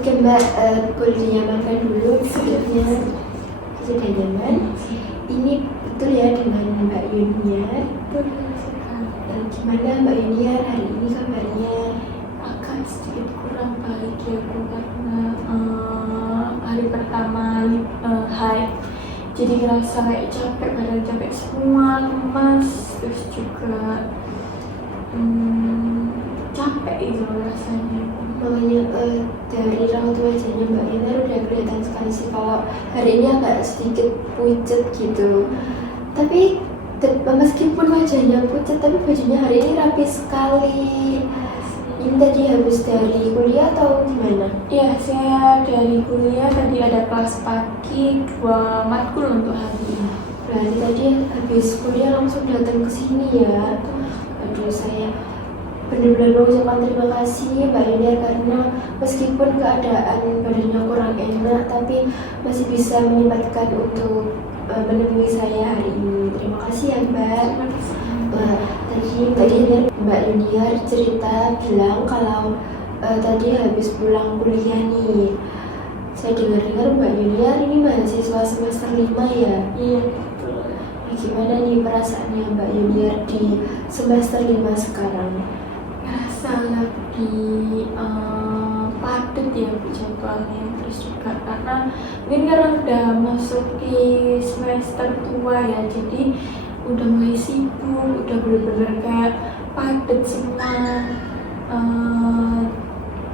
Oke Mbak, boleh dinyamankan dulu sudahnya sudah nyaman. Ini betul ya dengan Mbak Yuniar. Gimana Mbak Yuniar hari ini kabarnya? Agak sedikit kurang baik ya Bu, karena hari pertama high, jadi ngerasa kayak capek, badan capek semua, lemas, terus juga capek itu rasanya. Makanya dari raut wajahnya Mbak Yuniar udah kelihatan sekali sih kalau hari ini agak sedikit pucet gitu. Tapi meskipun wajahnya pucet, tapi bajunya hari ini rapi sekali. Ini tadi habis dari kuliah atau gimana? Ya, saya dari kuliah tadi ada kelas pagi, 2 matkul untuk hari ini. Berarti tadi habis kuliah langsung datang ke sini ya. Aduh, saya benar-benar mengucapkan terima kasih Mbak Yuniar karena meskipun keadaan badannya kurang enak, tapi masih bisa menyempatkan untuk menemui saya hari ini. Terima kasih ya Mbak. Tadi Mbak Yuniar cerita bilang kalau tadi habis pulang kuliah nih. Saya dengar-dengar Mbak Yuniar ini mahasiswa semester 5 ya? Iya. Gimana nih perasaannya Mbak Yuniar di semester 5 sekarang? Rasa lebih padat ya Bu jadwalnya, terus juga karena mungkin karena udah masuk di semester tua ya, jadi udah mulai sibuk, udah bener-bener kayak padat semua.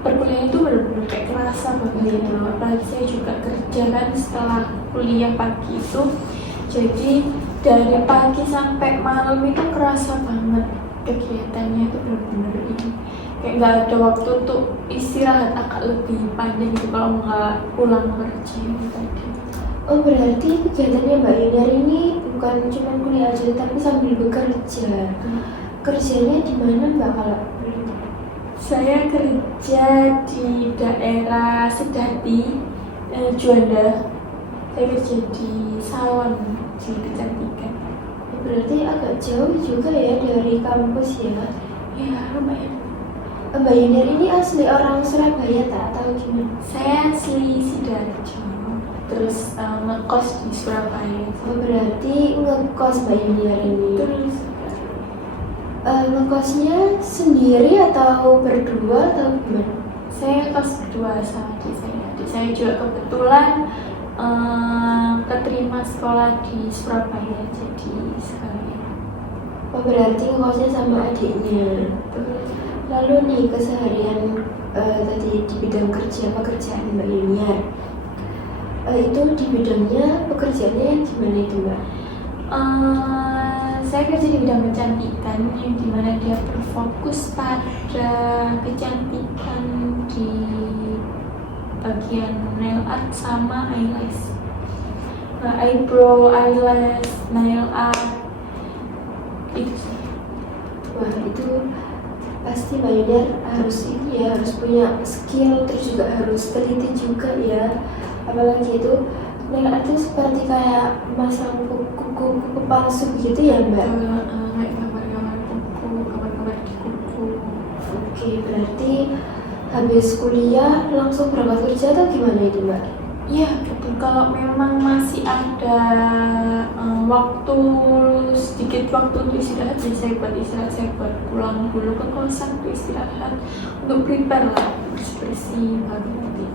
Perkuliahan itu bener-bener kayak kerasa banget gitu. Apalagi saya juga kerja kan setelah kuliah pagi itu, jadi dari pagi sampai malam itu kerasa banget kegiatannya itu benar-benar ini kayak nggak ada waktu untuk istirahat agak lebih panjang gitu kalau nggak pulang kerja gitu tadi. Oh berarti kegiatannya Mbak Yuniar ini bukan cuma kuliah aja tapi sambil bekerja. Kerjanya di mana Mbak kalau? Saya kerja di daerah Sedati, Juanda. Saya kerja di salon di kecantikan. Berarti agak jauh juga ya dari kampus ya? Ya lumayan. Mbak Yuniar ini asli orang Surabaya tak tahu gimana? Saya asli Sidoarjo, terus ngekos di Surabaya. Oh berarti ngekos Mbak Yuniar ini? Terus ngekosnya sendiri atau berdua atau gimana? Saya ngekos berdua sama adik saya. Adik saya juga kebetulan keterima sekolah di Surabaya, jadi sekalian. Oh berarti ngekosnya sama adiknya. Lalu nih keseharian tadi di bidang kerja pekerjaan Mbak Yuniar itu di bidangnya pekerjaannya yang gimana itu Mbak? Saya kerja di bidang kecantikan yang dimana dia berfokus pada kecantikan di bagian nail art sama eyelash. Eyebrow, eyelash, nail art itu sih. Wah itu pasti Mbak Yuniar harus ini ya, harus punya skill, terus juga harus teliti juga ya. Apalagi itu nail art itu seperti kayak masang kuku palsu gitu ya Mbak? Kayak gambar-gambar kuku, gambar-gambar di kuku. Oke berarti habis kuliah langsung berangkat kerja atau gimana itu Mbak? Iya betul, kalau memang masih ada waktu sedikit waktu untuk istirahat, jadi saya buat istirahat, saya buat pulang dulu ke kosan untuk istirahat, untuk prepare lah, bersih-bersih baru nanti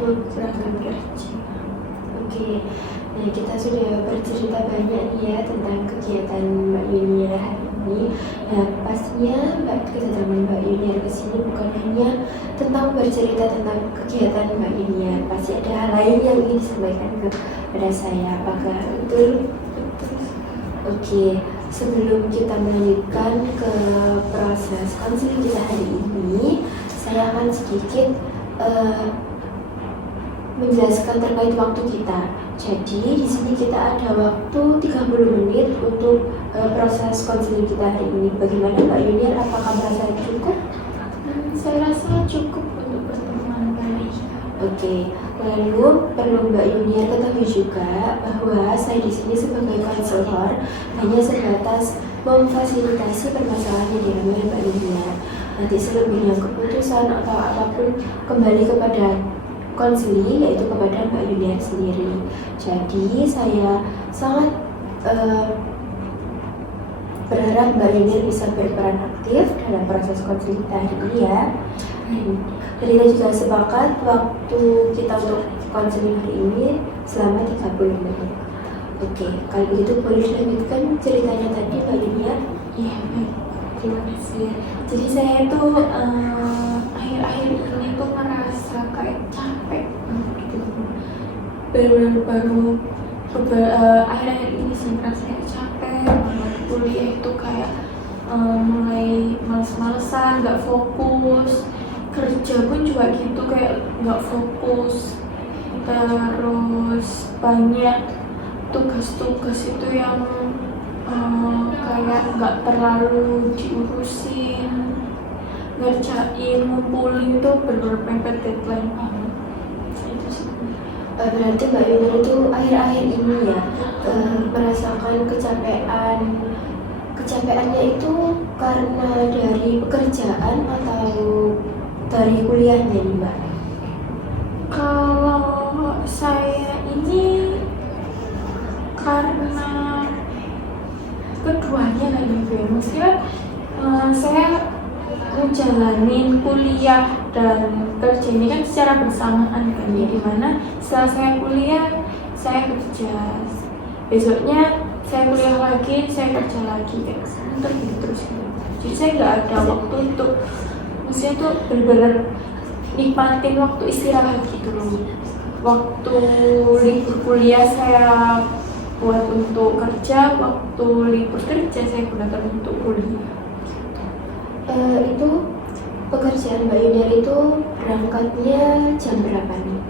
berangkat kerja. Oke, nah kita sudah bercerita banyak nih ya tentang kegiatan Mbak Yuniar hari ini. Nah pastinya kedatangan Mbak Yuniar ke sini bukan hanya tentang bercerita tentang kegiatan Mbak Yuniar, pasti ada hal lain yang ingin disampaikan kepada saya. Apakah betul? Oke, sebelum kita melanjutkan ke proses konseling kita hari ini, saya akan sedikit menjelaskan terkait waktu kita. Jadi di sini kita ada waktu 30 menit untuk proses konseling kita hari ini. Bagaimana Mbak Yuniar? Apakah merasa cukup? Saya rasa cukup untuk pertemuan kali ini. Oke, lalu perlu Mbak Yuniar ketahui juga bahwa saya di sini sebagai konselor hanya sebatas memfasilitasi permasalahan yang dialami Mbak Yuniar. Nanti selebihnya keputusan atau apapun kembali kepada konseling, yaitu kepada Mbak Yuliar sendiri. Jadi saya sangat berharap Mbak Yuliar bisa berperan aktif dalam proses konseling tadi ya. Dan kita juga sepakat waktu kita untuk konseling hari ini selama 30 menit. Oke, kalau begitu boleh dilanjutkan ceritanya tadi Mbak Yuliar. Iya, baik. Terima kasih. Jadi saya tuh akhir-akhir ini tuh merasa kayak capek gitu. Baru akhir-akhir ini sih merasa capek banget. Kuliah itu kayak mulai males-malesan, nggak fokus. Kerja pun juga gitu, kayak nggak fokus. Terus banyak tugas-tugas itu yang kayak nggak terlalu diurusin, ngerjain, ngumpulin itu bener-bener mepet deadline banget. Itu sih. Berarti Mbak Yuliar itu akhir-akhir ini ya merasakan kecapean. Kecapeannya itu karena dari pekerjaan atau dari kuliahnya nih Mbak? Kalau saya ini karena keduanya lah gitu ya, maksudnya saya menjalanin kuliah dan kerja ini kan secara bersamaan kan ya, dimana setelah saya kuliah saya kerja, besoknya saya kuliah lagi, saya kerja lagi kayak terus gitu. Jadi saya nggak ada waktu untuk, maksudnya tuh benar-benar nikmatin waktu istirahat gitu loh. Waktu libur kuliah saya buat untuk kerja, waktu libur kerja saya gunakan untuk kuliah. Itu pekerjaan Mbak Yuliar itu berangkatnya jam berapa nih?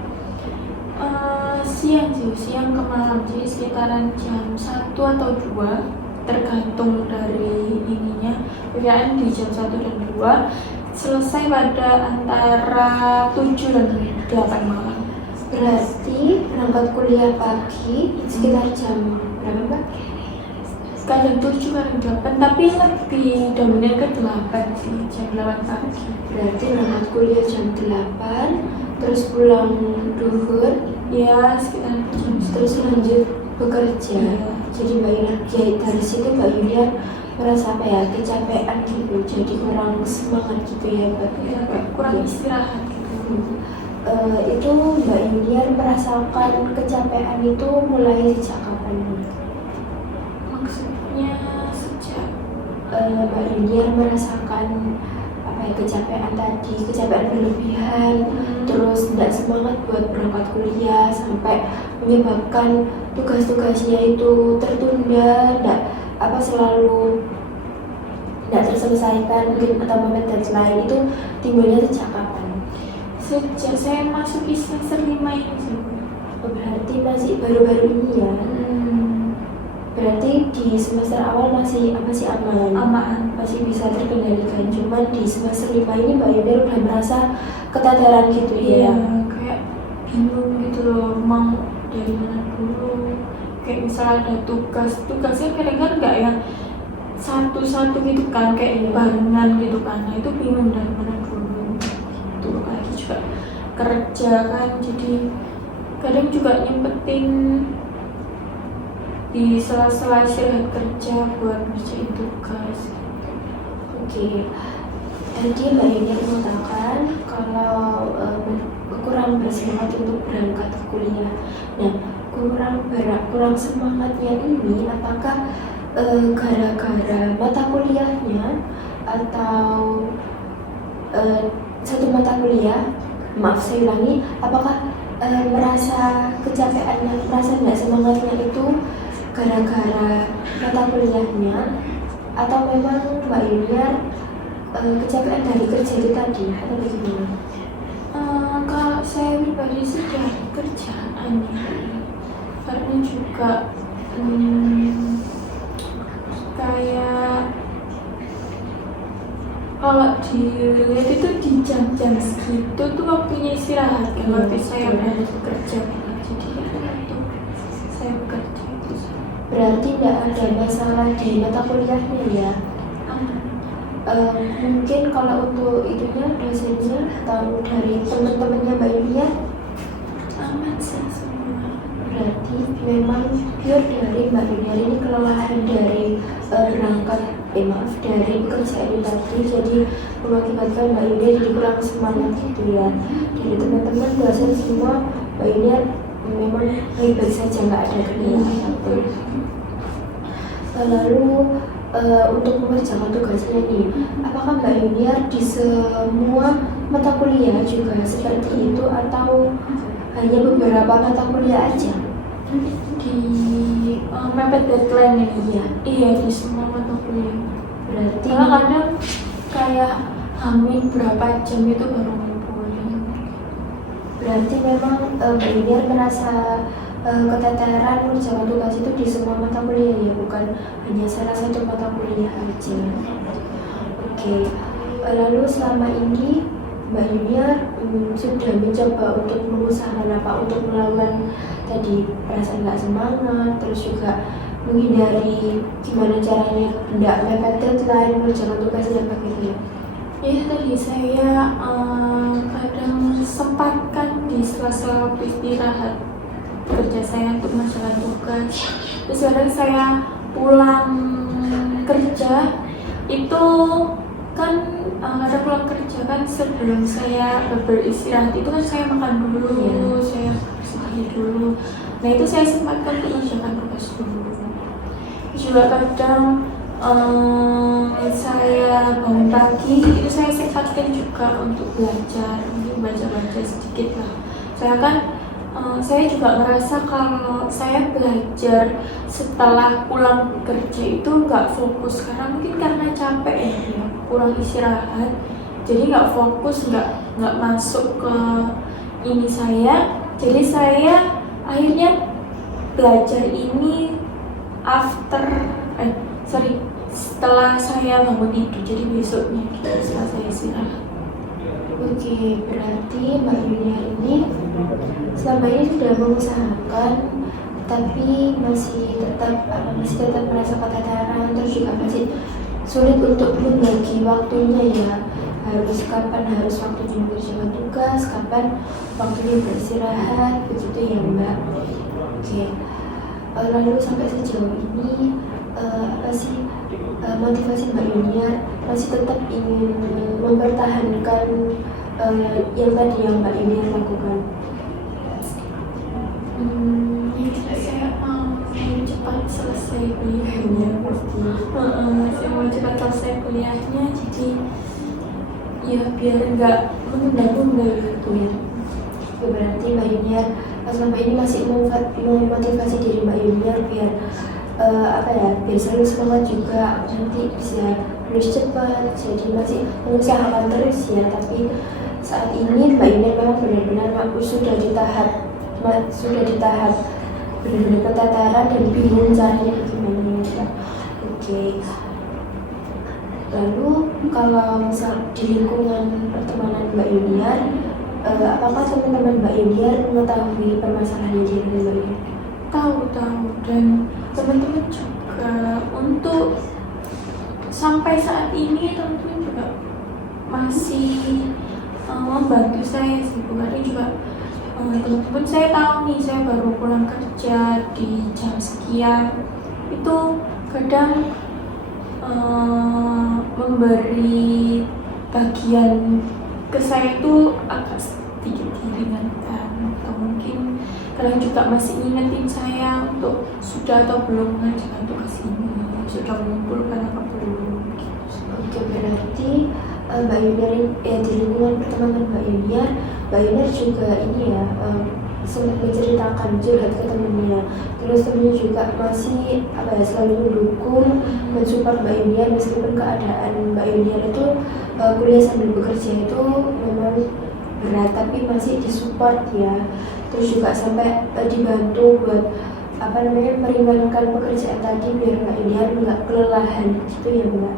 Siang ke malam, jadi sekitaran jam 1 atau 2 tergantung dari ininya. Kerjaan di jam 1 dan 2, selesai pada antara 7 dan 8 malam. Berarti berangkat kuliah pagi sekitar jam berapa Mbak? Kadang 7, kadang 8, tapi lebih dominan ke 8 sih, jam 8 pagi. Berarti berangkat kuliah jam 8, terus pulang duhur, Ya, sekitar jam terus lanjut bekerja. Iya. Jadi Mbak Yuliar, ya, dari situ Mbak Yuliar merasa apa ya, kecapean gitu, jadi kurang semangat gitu ya Mbak? Ya, kayak kurang istirahat gitu. Itu Mbak Yuliar merasakan kecapean itu mulai sejak kapan? Maksudnya sejak Mbak Yuliar merasakan apa ya, kecapean tadi, kecapean berlebihan, terus tidak semangat buat berangkat kuliah sampai menyebabkan tugas-tugasnya itu tertunda, selalu tidak terselesaikan mungkin atau mepet deadline. Itu timbulnya sejak kapan? sejak saya masuk semester 5 ini sih. Berarti masih baru-baru ini ya. Berarti di semester awal masih aman, masih bisa terkendalikan. Cuman di semester 5 ini Mbak Yuliar udah merasa ketadaran gitu Iya, ya. kayak bingung gitu loh, mau dari mana dulu. Kayak misalnya ada tugasnya kadang-kadang nggak yang satu-satu gitu kan, kayak barengan gitu kan. Nah itu bingung dari mana dulu. Gitu lagi juga kerja kan, jadi kadang juga nyempetin di sela-sela istirahat kerja buat ngerjain tugas. Oke. Tadi Mbak Yuliar mengatakan kalau kurang bersemangat untuk berangkat ke kuliah. Nah, kurang semangatnya ini apakah gara-gara mata kuliahnya atau satu mata kuliah? Maaf saya ulangi, apakah merasa kecapeannya, merasa tidak semangatnya itu gara-gara mata kuliahnya, atau memang Mbak Yuliar kecapean dari kerja itu tadi, atau bagaimana? Kalau saya pribadi sih dari kerjaan ya, karena juga kayak kalau dilihat itu di jam-jam segitu tuh waktunya istirahat kan, waktu saya harus bekerja, jadi itu saya bekerja. Berarti tidak ada masalah di mata kuliahnya ya? Mungkin kalau untuk itunya dosennya atau dari teman-temannya Mbak Yulia Aman sih semua. berarti memang pure dari Mbak Yulia ini kelelahan dari berangkat dari pekerjaan tadi, jadi mengakibatkan Mbak Yulia jadi kurang semangat gitu ya. Dari teman-teman dosen semua Mbak Yulia memang baik-baik saja, nggak ada kendala apapun. Lalu untuk mengerjakan tugasnya nih, apakah Mbak Yuniar di semua mata kuliah juga seperti itu atau hanya beberapa mata kuliah aja? Di mepet deadline ini Iya. Iya, di semua mata kuliah. Berarti Karena kadang kayak hamil berapa jam itu baru ngumpulin. berarti memang Mbak Yuniar merasa keteteran mengerjakan tugas itu di semua mata kuliah ya, bukan hanya salah satu mata kuliah aja. Oke. Lalu selama ini Mbak Yuniar sudah mencoba untuk mengusahakan apa untuk melawan tadi perasaan nggak semangat, terus juga menghindari gimana caranya tidak mepet deadline mengerjakan tugas dan begitu ya. Ya tadi saya kadang sempatkan di sela-sela waktu istirahat kerja saya untuk mengerjakan tugas. Terus kadang saya pulang kerja itu kan kadang pulang kerja kan sebelum saya beristirahat itu kan saya makan dulu, saya bersih dulu. Nah itu saya sempatkan untuk mengerjakan tugas dulu. Juga kadang saya bangun pagi itu saya sempatkan juga untuk belajar, untuk baca-baca sedikit lah. Saya juga ngerasa kalau saya belajar setelah pulang kerja itu nggak fokus karena mungkin karena capek ya, kurang istirahat, jadi nggak fokus, nggak masuk ke ini saya. Jadi saya akhirnya belajar ini setelah saya bangun tidur, jadi besoknya setelah saya istirahat. Oke, berarti Mbak Yulia ini selama ini sudah mengusahakan, tapi masih tetap merasa keteteran, terus juga masih sulit untuk membagi waktunya ya. Kapan harus waktunya mengerjakan tugas, kapan waktunya beristirahat, begitu ya Mbak. Oke. Lalu sampai sejauh ini apa sih motivasi Mbak Yulia masih tetap ingin mempertahankan yang tadi yang Mbak Yulia lakukan? Saya mau cepat selesai kuliahnya pasti. Saya mau cepat selesai kuliahnya, jadi ya biar nggak menunda-nunda gitu ya. Berarti Mbak Yuniar selama ini masih memotivasi diri Mbak Yuniar biar biar selalu semangat juga, nanti bisa lulus cepat, jadi masih mengusahakan terus ya. Tapi saat ini Mbak Yuniar memang benar-benar sudah di tahap benar-benar keteteran dan bingung caranya bagaimana ya. Oke. Lalu kalau misal di lingkungan pertemanan Mbak Yuniar, apakah teman-teman Mbak Yuniar mengetahui permasalahan yang dihadapi Mbak Yuniar? Tahu, dan teman-teman juga untuk sampai saat ini teman-teman juga masih membantu saya sih. Bukannya juga teman-teman saya tahu nih saya baru pulang kerja di jam sekian, itu kadang memberi bagian ke saya itu agak sedikit diringankan, atau mungkin kalian juga masih ngingetin saya untuk sudah atau belum mengerjakan tugas ini, sudah mengumpulkan apa belum gitu. Oke, berarti Mbak Yuniar di lingkungan pertemanan Mbak Yuniar juga ini ya sempat menceritakan curhat ke temennya, terus temennya juga masih selalu mendukung, mensupport Mbak Yuniar meskipun keadaan Mbak Yuniar itu kuliah sambil bekerja itu memang berat, tapi masih disupport ya. Terus juga sampai dibantu buat meringankan pekerjaan tadi biar Mbak Yuniar nggak kelelahan gitu ya Mbak.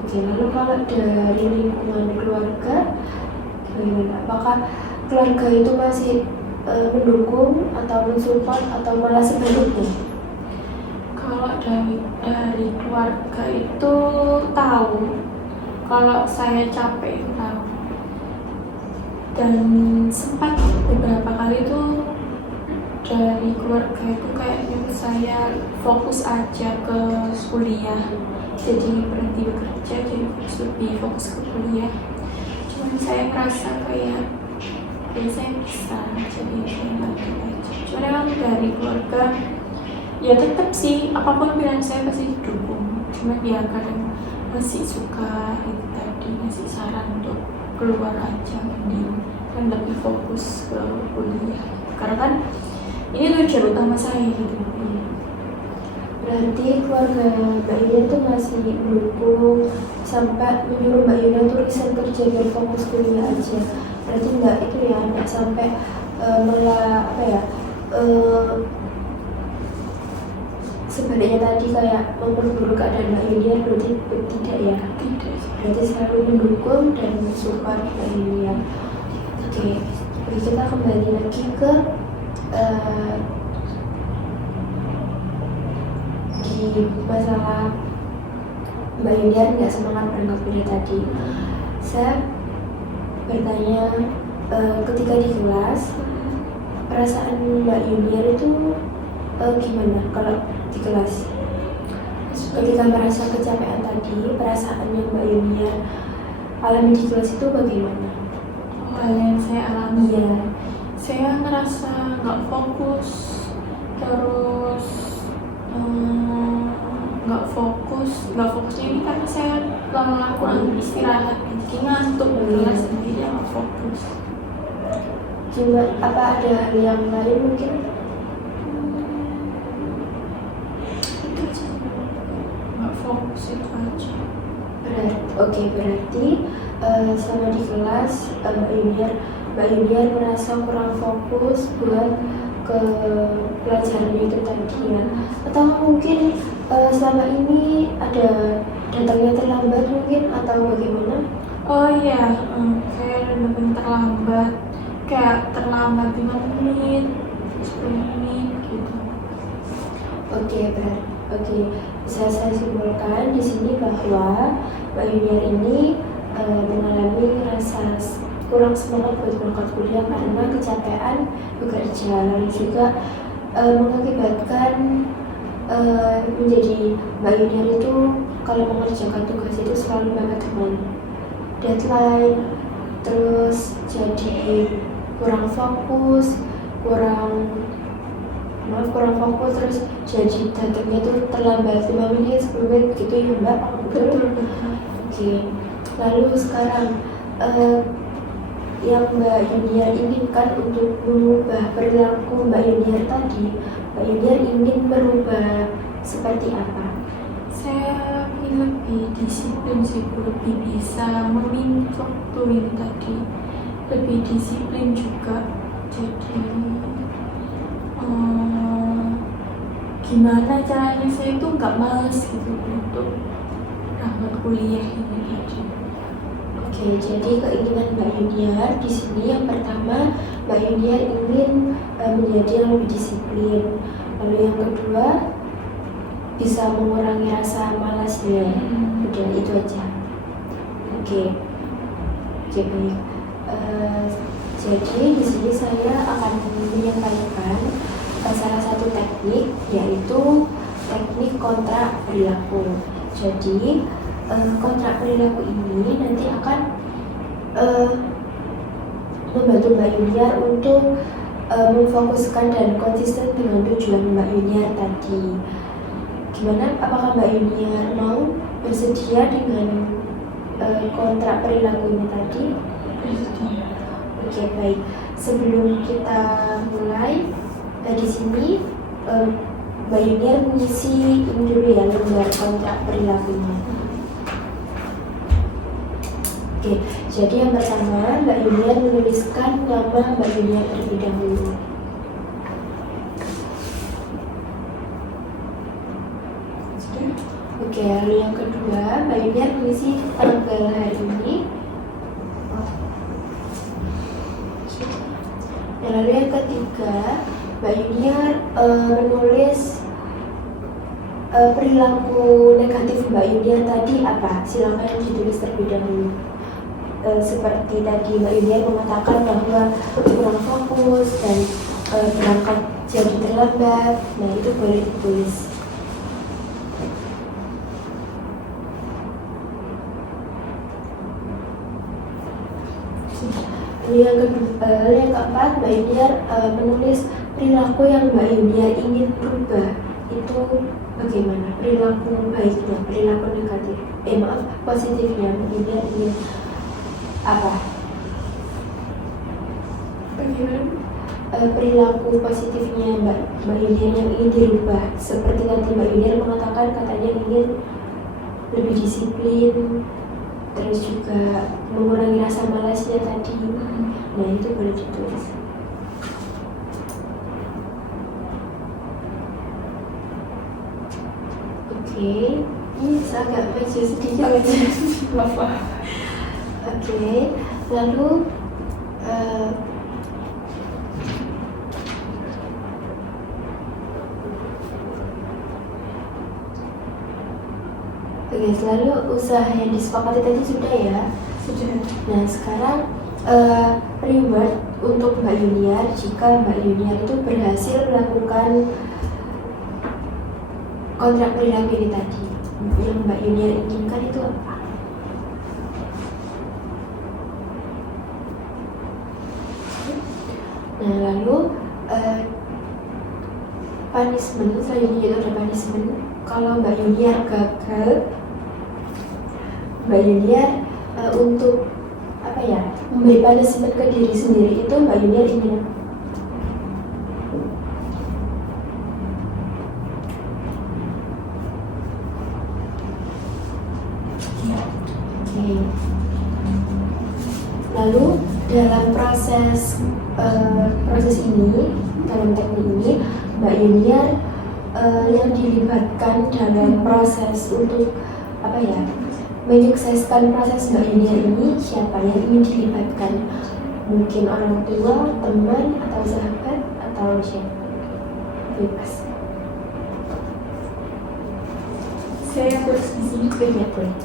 Oke, lalu kalau dari lingkungan keluarga bagaimana? Apakah keluarga itu masih mendukung atau mensupport atau malah sebaliknya? Kalau dari keluarga itu tahu kalau saya capek itu tahu. Dan sempat beberapa kali tuh dari keluarga itu kayak nyuruh saya fokus aja ke kuliah, jadi berhenti bekerja, jadi lebih fokus ke kuliah. Cuman saya merasa kayak ya saya bisa, jadi saya lanjut aja. Cuman emang dari keluarga ya tetap sih apapun pilihan saya pasti didukung. Cuman ya kadang masih suka itu tadi, masih saran untuk keluar aja mending dan lebih fokus ke kuliah, karena kan ini tujuan utama saya gitu. Berarti keluarga Mbak Yuna itu masih mendukung sampai menyuruh Mbak Yuna tuh resign kerja biar fokus kuliah aja. Berarti enggak itu ya, enggak sampai malah apa ya, sebaliknya tadi kayak memperburuk keadaan Mbak Yulia. Berarti tidak ya? Tidak. Berarti selalu mendukung dan support Mbak Yulia. Oke, jadi kita kembali lagi ke di masalah Mbak Yulia nggak semangat berangkat kuliah tadi. Saya bertanya, ketika di kelas perasaan Mbak Yulia itu gimana kalau di kelas? Ketika merasa kecapean tadi, perasaan yang Mbak Yulia alami di kelas itu bagaimana? Hal yang saya alami Iya. Saya ngerasa nggak fokus, terus nggak fokusnya ini karena saya lelah, kurang istirahat, jadi ngantuk kelas, jadi nggak fokus. Cuma apa ada hal yang lain mungkin? Itu aja, nggak fokus itu aja. Berarti selama di kelas Mbak Yulia merasa kurang fokus buat ke pelajaran itu tadi ya, atau mungkin selama ini ada datangnya terlambat mungkin atau bagaimana? Oh iya, saya datang terlambat, kayak terlambat 5 menit, 10 menit gitu. Oke, bisa saya simpulkan di sini bahwa Mbak Yulia ini mengalami rasa kurang semangat buat berangkat kuliah karena kecapean bekerja, lalu juga mengakibatkan menjadi Mbak Yulia itu kalau mengerjakan tugas itu selalu mepet dengan deadline, terus jadi kurang fokus, terus jadi datangnya tuh terlambat 5 menit, 10 menit gitu ya Mbak? Betul. Oke, lalu sekarang yang Mbak Yulia inginkan untuk mengubah perilaku Mbak Yulia tadi, Mbak Yulia ingin merubah seperti apa? Saya ingin lebih disiplin sih, lebih bisa memilih waktu ini tadi, lebih disiplin juga. Jadi gimana caranya saya itu nggak malas gitu untuk berangkat kuliah ini tadi. Oke, jadi keinginan Mbak Yulia di sini yang pertama, Mbak Yulia ingin menjadi yang lebih disiplin. Lalu yang kedua, bisa mengurangi rasa malasnya. Udah itu aja. Oke, baik. Jadi di sini saya akan menyampaikan salah satu teknik, yaitu teknik kontrak perilaku. Jadi kontrak perilaku ini nanti akan membantu Mbak Yulia untuk memfokuskan dan konsisten dengan tujuan Mbak Yulia tadi. Gimana? Apakah Mbak Yulia mau bersedia dengan kontrak perilaku ini tadi? Oke, baik. Sebelum kita mulai di sini Mbak Yulia mengisi ini dulu ya, lembar kontrak perilakunya. Oke, jadi yang pertama Mbak Yulia menuliskan nama Mbak Yulia terlebih dahulu. Oke, lalu yang kedua Mbak Yulia mengisi tanggal hari ini. Dan lalu yang ketiga Mbak Yulia menulis perilaku negatif Mbak Yunia tadi apa? Silakan ditulis terlebih dahulu. Seperti tadi Mbak Yunia mengatakan bahwa kurang fokus dan berangkat jadi terlambat. Nah, itu boleh ditulis. Yang keempat, Mbak Yunia menulis perilaku yang Mbak Yunia ingin berubah. Itu bagaimana? Perilaku baiknya, perilaku negatif. Positifnya Mbak Yunia ingin apa? Bagaimana? Perilaku positifnya Mbak Yunia yang ingin dirubah. Seperti tadi Mbak Yunia mengatakan katanya ingin lebih disiplin, terus juga mengurangi rasa malasnya tadi. Nah, itu boleh ditulis. Oke, ini agak maju sedikit. Oke, lalu selalu usaha yang disepakati tadi sudah ya? Sudah. Nah, sekarang reward untuk Mbak Yunia jika Mbak Yunia itu berhasil melakukan kontrak perilaku ini tadi. Yang Mbak Yunia inginkan itu apa? Nah, lalu punishment, selanjutnya itu ada punishment. Kalau Mbak Yunia gagal, Mbak Yunia untuk apa ya, memberi punishment ke diri sendiri, itu Mbak Yunia ingin apa? Oke. Lalu dalam proses ini, dalam teknik ini, Mbak Yunia yang dilibatkan dalam proses untuk apa ya, menyukseskan proses Mbak Yunia ini siapa yang ingin dilibatkan? Mungkin orang tua, teman, atau sahabat, atau siapa? Bebas. Saya tulis di sini. Ya, boleh.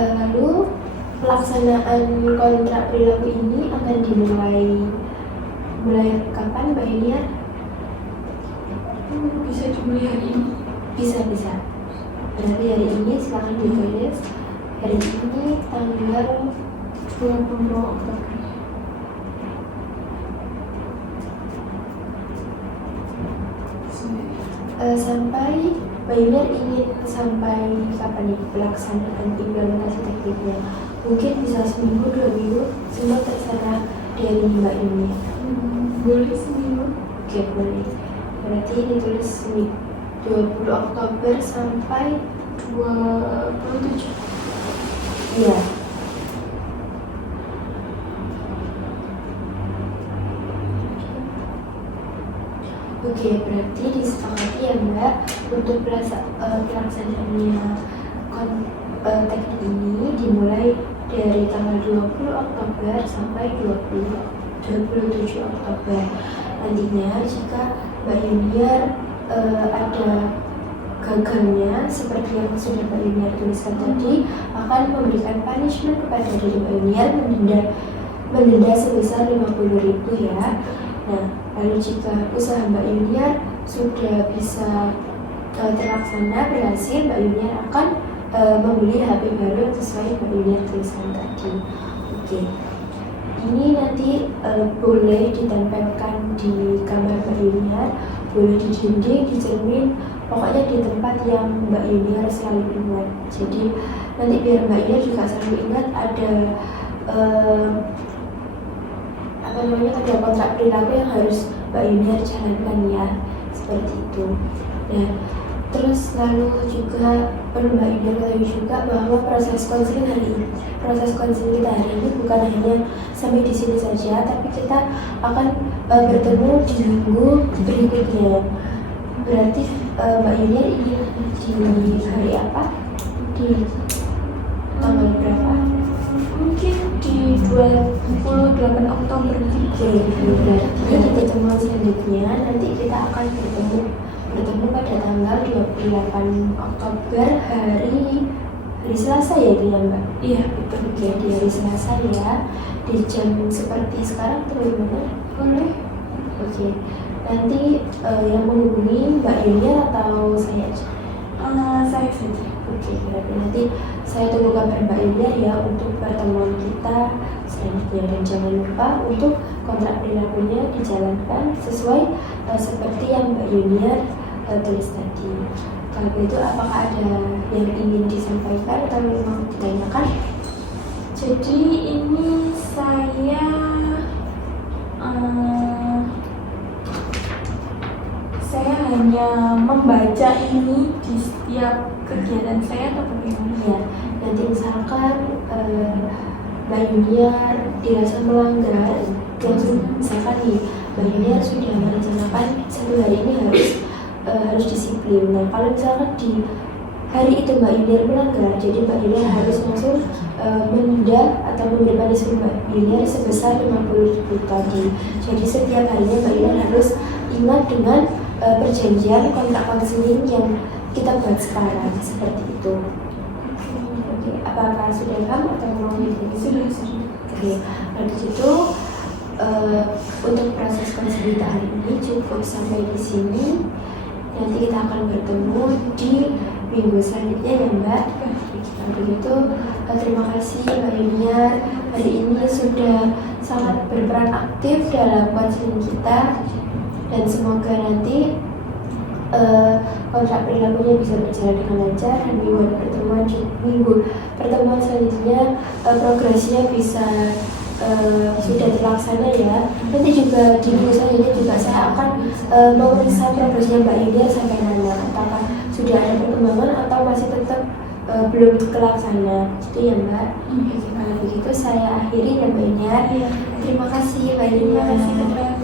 Lalu pelaksanaan kontrak perilaku ini akan mulai kapan Mbak Yunia? Bisa dimulai hari ini. Bisa. Berarti hari ini silakan ditulis. Hari ini tanggal 20 Oktober. Sampai Mbak Yunia ingin sampai kapan nih pelaksanaan implementasi tekniknya? Mungkin bisa seminggu, 2 minggu, semua terserah dari Mbak Yunia. Boleh seminggu. Oke, boleh. Berarti ditulis 20 Oktober sampai 27. Iya. Oke, berarti disepakati ya Mbak untuk pelaksanaannya teknik ini dimulai dari tanggal 20 Oktober sampai 27 Oktober. Nantinya jika Mbak Yunia ada gagalnya seperti yang sudah Mbak Yunia tuliskan tadi, akan memberikan punishment kepada diri Mbak Yunia, mendenda sebesar 50.000 ya. Nah, lalu jika usaha Mbak Yunia sudah bisa terlaksana berhasil, Mbak Yunia akan membeli HP baru yang sesuai Mbak Yunia tuliskan tadi. Oke. Ini nanti boleh ditempelkan di kamar Mbak Yunia, boleh di dinding, di cermin, pokoknya di tempat yang Mbak Yunia selalu ingat. Jadi nanti biar Mbak Yunia juga selalu ingat ada ada kontrak perilaku yang harus Mbak Yunia jalankan ya, seperti itu. Nah, terus lalu juga perlu Mbak Yunia ketahui juga bahwa proses konseling kita hari ini bukan hanya sampai di sini saja, tapi kita akan bertemu di minggu berikutnya. Berarti Mbak Yulia ingin di hari apa? Di tanggal berapa? Mungkin di 28 Oktober. Oke, berarti pertemuan selanjutnya nanti kita akan bertemu pada tanggal 28 Oktober hari Selasa ya dia Mbak? Iya, betul. Oke, di hari Selasa ya, di jam seperti sekarang atau gimana? Boleh. Oke, nanti yang menghubungi Mbak Yulia atau saya aja? Saya saja. Oke, berarti nanti saya tunggu kabar Mbak Yulia ya untuk pertemuan kita selanjutnya. Dan jangan lupa untuk kontrak perilakunya dijalankan sesuai seperti yang Mbak Yulia tulis tadi. Kalau begitu apakah ada yang ingin disampaikan atau mau ditanyakan? Jadi ini saya hanya membaca ini di setiap kegiatan saya atau bagaimana? Ya, nanti misalkan Mbak Yulia dirasa melanggar, misalkan nih Mbak Yulia sudah merencanakan satu hari ini harus disiplin. Nah, kalau misalkan di hari itu Mbak Yulia melanggar, jadi Mbak Yulia harus langsung menunda atau memberi punishment Mbak Yulia sebesar 50.000 tadi. Jadi setiap harinya Mbak Yulia harus ingat dengan perjanjian kontrak konseling yang kita buat sekarang seperti itu. Oke, apakah sudah paham atau mau Sudah. Oke, dari situ untuk proses konseling hari ini cukup sampai di sini. Nanti kita akan bertemu di minggu selanjutnya ya Mbak. Kalau begitu terima kasih Mbak Yulia hari ini sudah sangat berperan aktif dalam konseling kita, dan semoga nanti kontrak perilakunya bisa berjalan dengan lancar, dan minggu pertemuan selanjutnya progresnya bisa sudah terlaksana ya. Nanti juga di minggu selanjutnya juga saya akan memeriksa progresnya Mbak Yulia sampai mana, apakah sudah ada perkembangan atau masih tetap belum terlaksana. Itu ya Mbak. Kalau begitu saya akhiri ya Mbak Yulia. Terima kasih Mbak Yulia. Terima kasih.